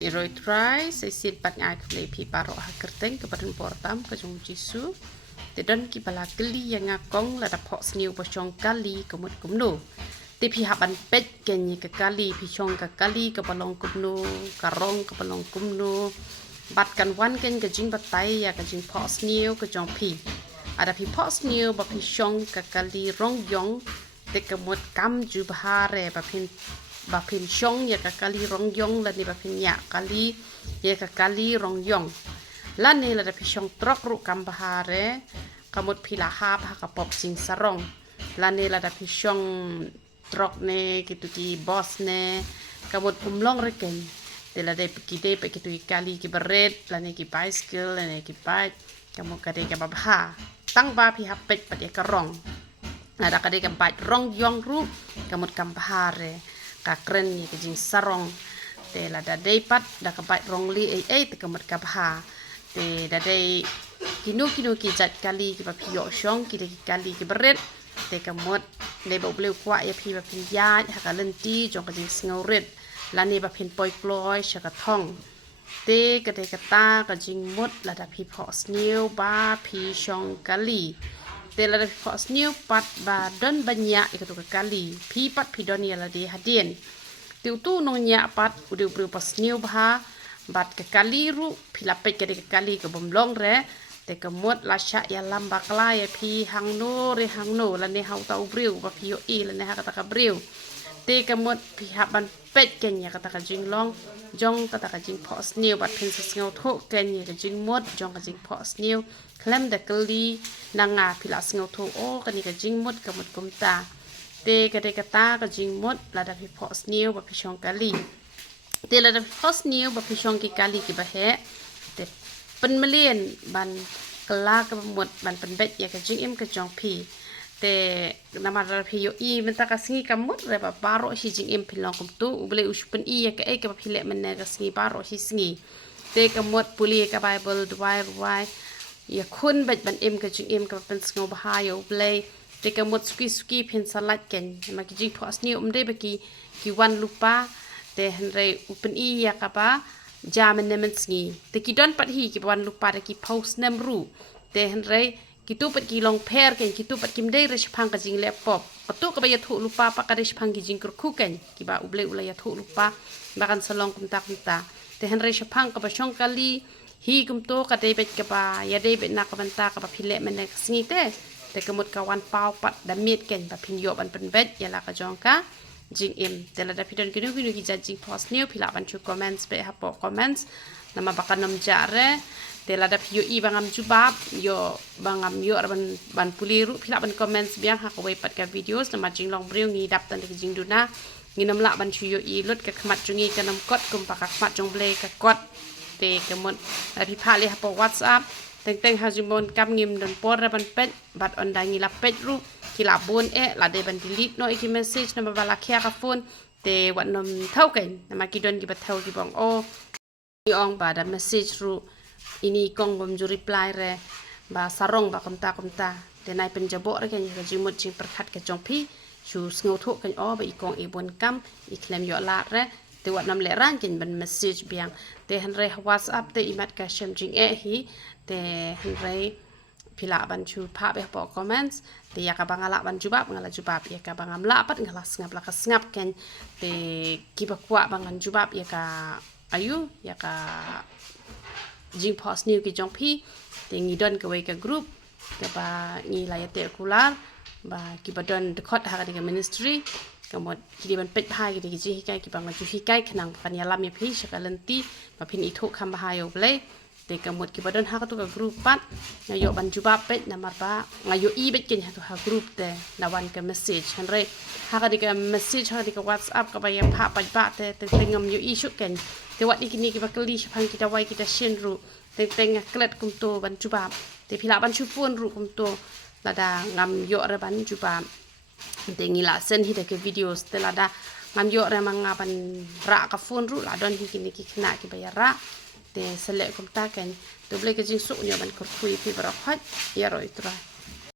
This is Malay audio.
Rồi try saya simpan ai kembali pi parok hakerteng kepada portam ke jong jisu. Tedan ki bala keli yang ngakong la dapat sniu bosong kali kemut kumno. Te pi haban pet kenyi ke kali pi chong ke kali ke balong kumno karong ke balong kumno. Bat kan wan ken ke jing batai ya ke jing pot sniu ke jong pi. Ada pi pot sniu ba pi chong ke kali rong yong te kemut kam ju bahare ba pin shong ya kali rong yong la ni ba pin ya kali ya kali rong yong la ni la da pi shong trok ru kam bahare kamut pila ha ka pop sing sarong la ni la da pi shong trok ne kitu ki boss ne kamut pumlong reken de la de pe kitu kali ki beret la ni ki bicycle la ni ki bike kamu kade ka babha tang ba pi hapet pa de ka rong ada kade ka bike rong yong ru kamut kam bahare ka kren ni ke jing sarong te la da dei pat da ka bai rong li te kamat ka bha te da dei kinu ki jat kali ki ba pio shong ki de kali ki beret te kamot le ba bleu kwa ya pi ba pin ya ha ka lenti jong ka jing sngoret la ni ba pin poi ploi sha ka thong te ka de ka ta ka jing mot la da pi phohsniew ba pi shong kali te la phohsniew pat ba don banyak ikatu kali pi pat pi don ya la di hadien tu tu nong nya pat udu phohsniew ba bat ke kali ru pi la pe ke kali ke bomlong re te kemut la sha ya lam bakla ya pi hang no re hang no la ne hau tau briu ba pi yo i la ne ha kata ka briu te kemut pi haban pet ken ya kata ka jing long jong kata ka jing phohsniew bat pin sngau tho ken ya ka jing mot jong ka jing phohsniew klem da kali nanga pila sngau tho o kani ka jing mot kamut kumta te ka de kata ka jing mot la da pi phohsniew ba pi shong kali te la da phohsniew ba pi shong ki kali ki ba he te pen melien ban kala ka mot ban pen bet ya ka jing im ka jong pi te nama da pi yo i menta ka singi kamut re ba baro si jing im pilong kum tu ubele uspen i ya ka e ka pi le men ka singi baro si singi te kamut puli ka bible dwai ya kun bet ban im ka jing im ka pen sngo ba yo ubele te kamut suki pin salat ken ma ki jing phohsniew de ba ki wan lupa te henre upen i ya ka ba jamen nemen singi te ki don pat hi ki wan lupa de ki post nem ru te henre kitu pat ki long per ken kitu pat kim dei resh phang ka jing laptop patu ka ba ya thu lupa pa ka resh phang ki jing ku ken ki ba uble ula ya thu lupa ba kan salong kumta te hen resh phang ka ba shong kali hi kum to ka dei bet ka ba ya dei bet na ka banta ka ba phile men nek singi te kemut ka wan pau pat da mit ken ba phin yo ban pen bet ya la ka jong ka jing im te la da pidon kinu ki jing phohsniew pila ban chu comments be ha po comments nama bakanom jare te la da pio i bangam jubab yo bangam yo ban puliru pila ban comments biang ha ko pat ka videos nama jing long briu ngi dap tan jing duna ngi nam la ban chu yo i lut ka khmat jungi ka nam kot kum pa ka khmat jong ble ka kot te kemon la pi phali ha po whatsapp teng ha jimon kam ngim don por ban pet bat on da ngi la pet ru ki la bon la de ban delete no iki message nama bala kya ka phone te wat nom thau ken nama ki don ki ba thau ki bong o ong ba da message ru ini kong bom ju reply re ba sarong ba komta te nai pen jabo re ken ka jimot jing perkhat ka jong pi chu sngo tho ken o ba ikong e bon kam i klem yo la re te wat nam le ran ken ban message biang te han re whatsapp te imat ka shem jing e hi te han re pila ban chu pha be po comments te ya ka bangala ban jubab ngala jubab ya ka bangam la pat ngala ngap la ka ngap ken te ki ba kwa bangan jubab ya ka ayu ya ka jing phohsniew ki jong pi te ngi don ka wei ka group te ba ngi la ya te kular ba ki ba don de khot ha ka ministry ka mod ki di ban pet ha ki ji hi kai ki bang ju hi kai khnang kan ya lam ya phi sha ka lenti ba phin i thu kham ba ha yo ble te ka mod ki ba don ha ka tu ka group pat nga yo ban ju ba pet na mar ba nga yo i bet ken ha tu ha group te na wan ka message han re ha ka di ka message ha di ka whatsapp ka ba ya pha pa ba te ngam yo i shu ken te wat ikini ki bakali shapang kita wai kita shin ru teng klet kum to ban chuba te phila ban chu phone ru kum to lada ngam yo re ban chuba te ngila sen hi ke videos te lada ngam yo re manga ban ra ka phone ru la don hi kini ki khna ki bayara te selek kum ta ken to ble ke jing su nyo ban kur kui pi bra khat ya roi tra